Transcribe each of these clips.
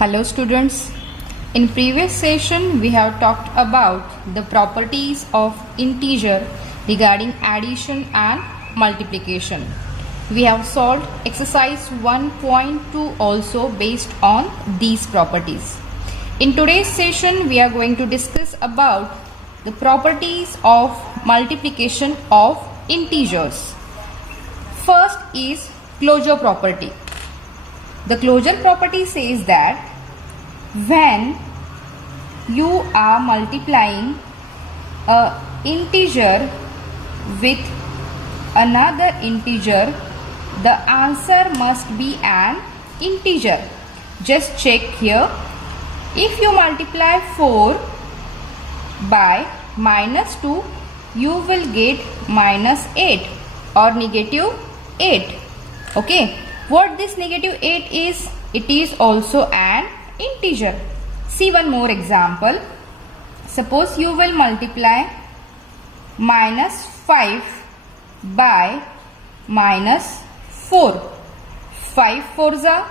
Hello students. In previous session we have talked about the properties of integer regarding addition and multiplication. We have solved exercise 1.2 also based on these properties. In today's session we are going to discuss about the properties of multiplication of integers. First is closure property. The closure property says that when you are multiplying a integer with another integer, the answer must be an integer. Just check here. If you multiply 4 by minus 2, you will get minus 8 or negative 8. Okay. What this negative 8 is? It is also an integer. See one more example. Suppose you will multiply minus 5 by minus 4. 5 fours are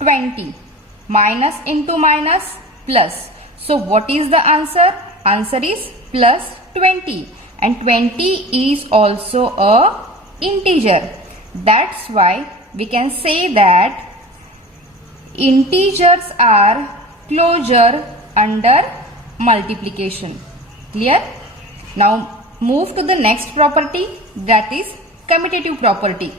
20. Minus into minus plus. So what is the answer? Answer is plus 20. And 20 is also a integer. That's why we can say that integers are closure under multiplication. Clear? Now move to the next property, that is commutative property.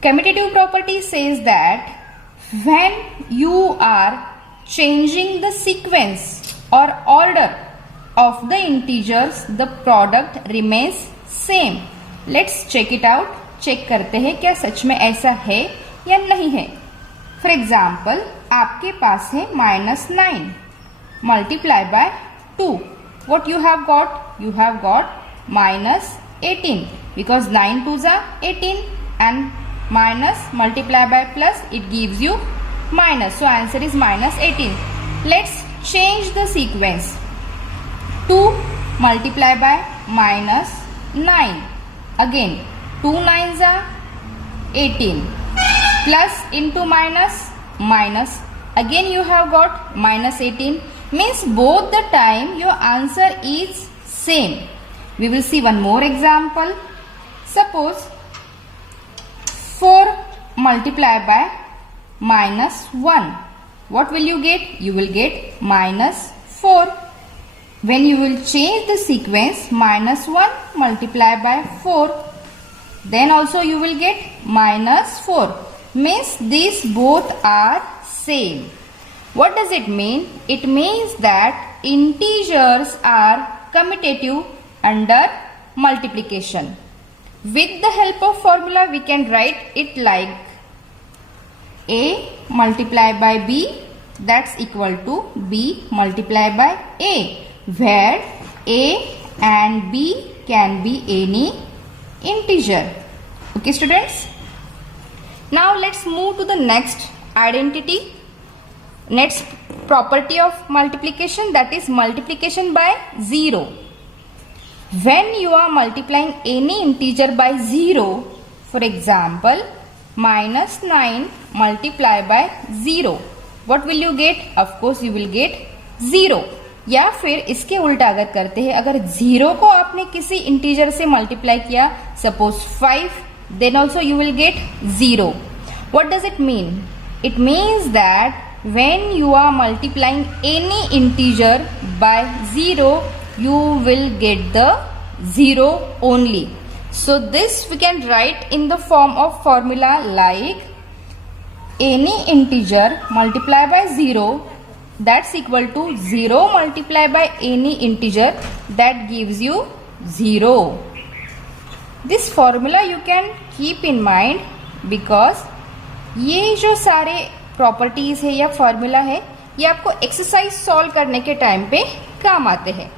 Commutative property says that when you are changing the sequence or order of the integers, the product remains same. Let's check it out. Check करते हैं क्या सच में ऐसा है या नहीं है. For example आपके पास है -9 multiply by 2. What you have got? You have got -18 because 9 2s are 18 and minus multiply by plus it gives you minus. So answer is -18. Let's change the sequence. 2 multiply by -9. Again 2 9s are 18. Plus into minus, minus. Again you have got -18. Means both the time your answer is same. We will see one more example. Suppose 4 multiply by -1. What will you get? You will get -4. When you will change the sequence, -1 multiply by 4. Then also you will get -4. Means these both are same. What does it mean? It means that integers are commutative under multiplication. With the help of formula we can write it like A multiplied by B, that's equal to B multiplied by A, where A and B can be any integer. Okay students, now let's move to the next identity, next property of multiplication, that is multiplication by 0. When you are multiplying any integer by 0, for example -9 multiplied by 0, what will you get? Of course you will get 0. या फिर इसके उल्टा अगर करते हैं, अगर 0 को आपने किसी इंटीजर से मल्टीप्लाई किया, suppose 5, then also you will get 0. What does it mean? It means that when you are multiplying any integer by 0, you will get the 0 only. So this we can write in the form of formula like any integer multiplied by 0, that's equal to 0 multiplied by any integer, that gives you 0. This formula you can keep in mind because ये जो सारे properties है या formula है, ये आपको exercise solve करने के टाइम पे काम आते हैं.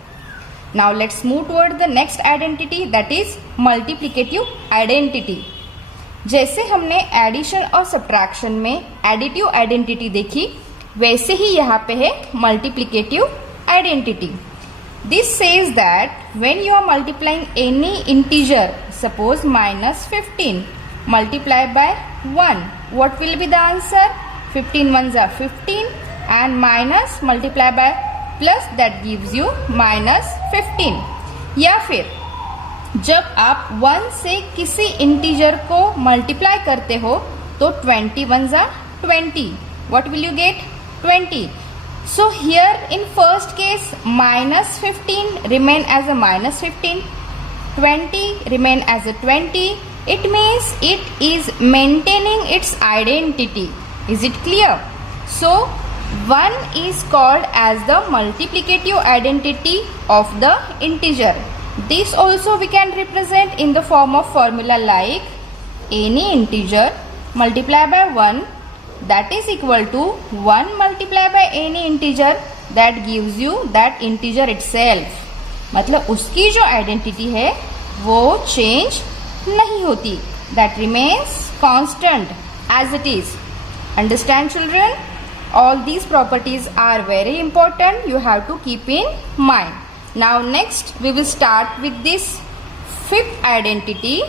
Now let's move toward the next identity, that is multiplicative identity. जैसे हमने एडिशन और सब्ट्रैक्शन में एडिटिव आइडेंटिटी देखी, वैसे ही यहाँ पे है multiplicative identity. This says that when you are multiplying any integer, suppose -15 multiplied by 1, what will be the answer? 15 ones are 15 and minus multiply by plus that gives you minus 15. या फिर जब आप 1 से किसी इंटीजर को multiply करते हो तो 20 ones are 20. What will you get? 20. So here in first case minus 15 remain as a minus 15, 20 remain as a 20. It means it is maintaining its identity. Is it clear? So 1 is called as the multiplicative identity of the integer. This also we can represent in the form of formula like any integer multiplied by 1 that is equal to 1 multiplied by any integer that gives you that integer itself. मतलब उसकी जो identity है वो change नहीं होती, that remains constant as it is. Understand children? All these properties are very important. You have to keep in mind. Now next we will start with this fifth identity.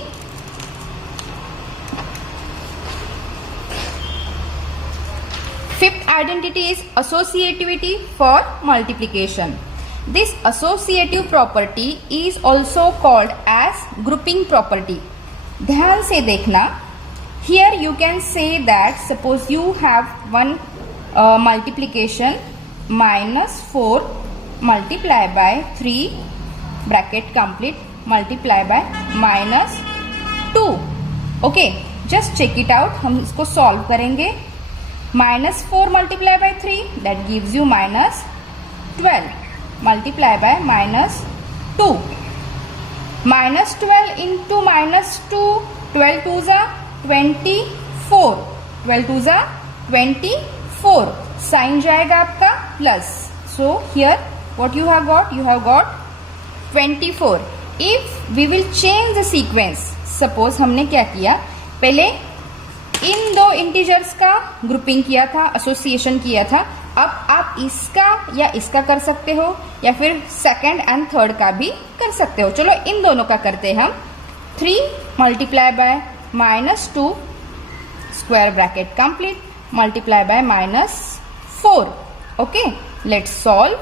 Fifth identity is associativity for multiplication. This associative property is also called as grouping property. ध्यान से देखना. Here you can say that suppose you have one multiplication minus 4 multiply by 3 bracket complete multiply by minus 2. Okay, just check it out. हम इसको solve करेंगे. minus 4 multiply by 3 that gives you minus 12 multiply by minus 2. minus 12 into minus 2, 12 twos are 24, 12 twos are 24. Sign जाएगा आपका plus. So here what you have got? You have got 24. If we will change the sequence, suppose हमने क्या किया, पहले इन दो integers का grouping किया था, एसोसिएशन किया था. अब आप इसका या इसका कर सकते हो या फिर सेकंड एंड थर्ड का भी कर सकते हो. चलो इन दोनों का करते हैं हम. 3 multiply by minus 2 square bracket complete multiply by minus 4. Okay, let's solve.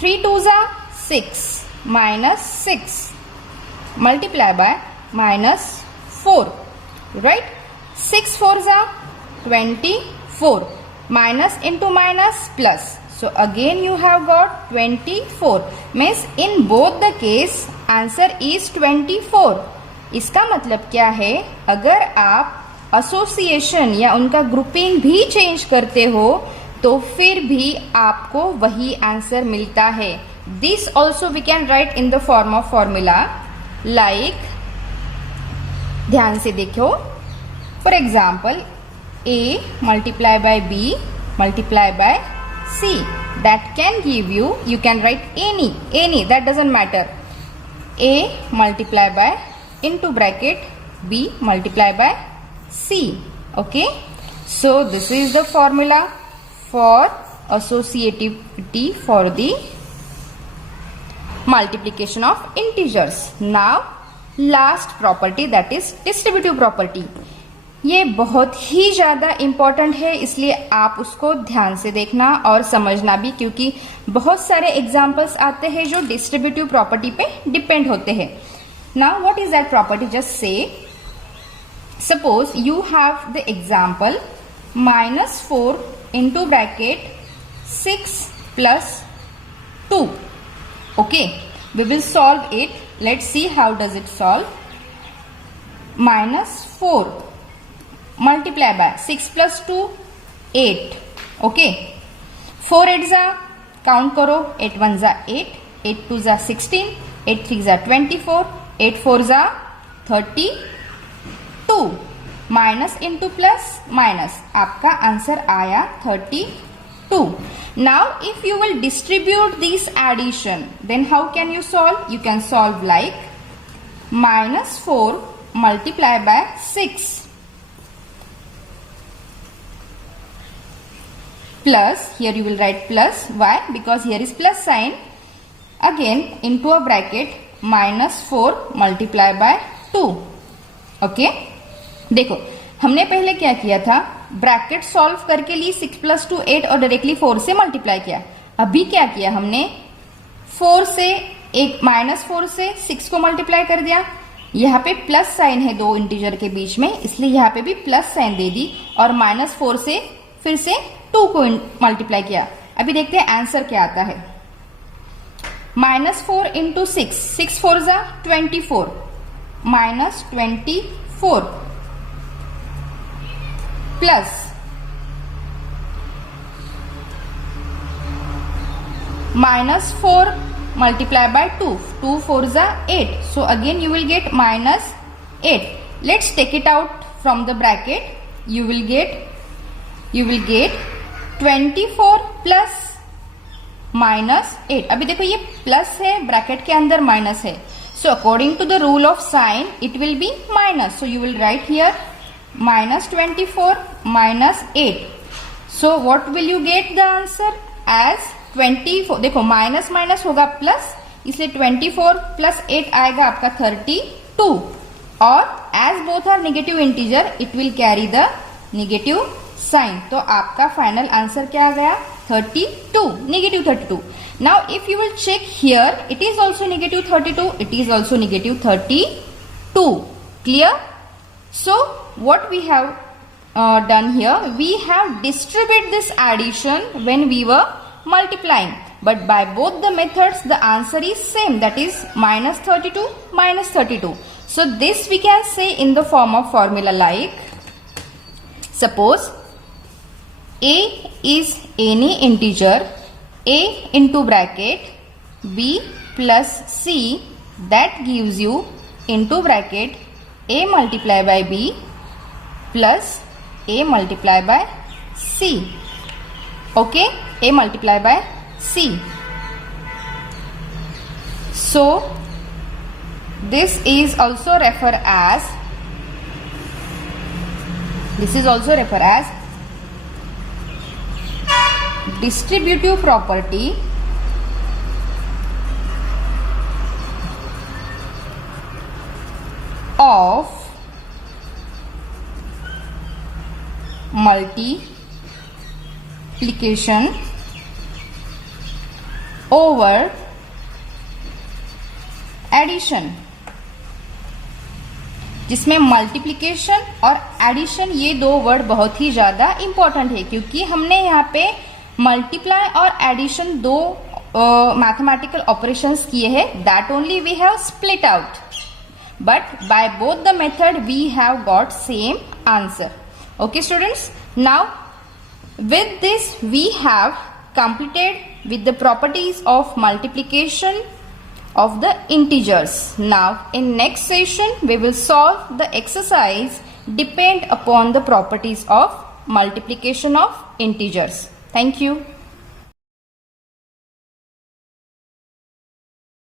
3 2s are 6 minus 6 multiply by minus 4. Right? 6 4s are 24. Minus into minus plus. So again you have got 24. Means in both the case answer is 24. इसका मतलब क्या है, अगर आप association या उनका grouping भी change करते हो तो फिर भी आपको वही आंसर मिलता है. This also we can write in the form of formula like, ध्यान से देखो. For example a multiply by b multiply by c, that can give you can write any that doesn't matter. a multiply by into bracket b multiply by c. Okay, so this is the formula for associativity for the multiplication of integers. Now last property, that is distributive property. ये बहुत ही ज़्यादा important है, इसलिए आप उसको ध्यान से देखना और समझना भी, क्योंकि बहुत सारे एग्जाम्पल्स आते हैं जो डिस्ट्रीब्यूटिव प्रॉपर्टी पे डिपेंड होते हैं. Now what is that property? Just say suppose you have the example -4 into bracket 6 plus 2. Okay, we will solve it. Let's see how does it solve. -4 multiply by 6 plus 2 8. Okay, 4 8s are, count करो, 8 1s are 8, 8 2s are 16, 8 3s are 24, 8 4s are 32. Minus into plus minus, आपका answer आया 32. Now if you will distribute this addition, then how can you solve? You can solve like -4 multiply by 6 plus, here you will write plus. Why? Because here is plus sign. Again into a bracket -4 multiply by 2. Okay, देखो हमने पहले क्या किया था, bracket solve करके ली 6 + 2 8 और directly 4 से multiply किया। अभी क्या किया हमने, 4 से एक -4 से 6 को मल्टीप्लाई कर दिया। यहाँ पे प्लस साइन है दो इंटीजर के बीच में, इसलिए यहाँ पे भी प्लस साइन दे दी और -4 से फिर से 2 को मल्टीप्लाई किया। अभी देखते हैं आंसर क्या आता है। -4 × 6, 6 4 = 24, -24 plus -4 multiplied by 2, 2 4 = 8. So again you will get -8. Let's take it out from the bracket. You will get 24 plus -8. अभी देखो ये प्लस है, ब्रैकेट के अंदर माइनस है, so according to the rule of sign it will be minus. So you will write here -24 -8. So what will you get the answer as 24. देखो minus minus होगा plus, इसलिए 24 + 8 आएगा आपका 32 और as both are negative integer it will carry the negative sign. तो आपका final answer क्या आ गया, 32, -32. Now if you will check here it is also -32, it is also -32. Clear? So what we have done here, we have distributed this addition when we were multiplying, but by both the methods the answer is same, that is -32 -32. So this we can say in the form of formula like, suppose a is any integer a into bracket b plus c, that gives you into bracket a multiplied by b plus a multiplied by c. Okay, a multiplied by c. So this is also referred as distributive property of multiplication over addition, जिसमें multiplication और addition ये दो word बहुत ही ज्यादा important है, क्योंकि हमने यहाँ पे मल्टीप्लाई और एडिशन दो मैथमेटिकल ऑपरेशंस किए हैं, that only we have split out, but by both the method we have got same answer. Okay students, now with this we have completed with the properties of multiplication of the integers. Now in next session we will solve the exercise depend upon the properties of multiplication of integers. Thank you.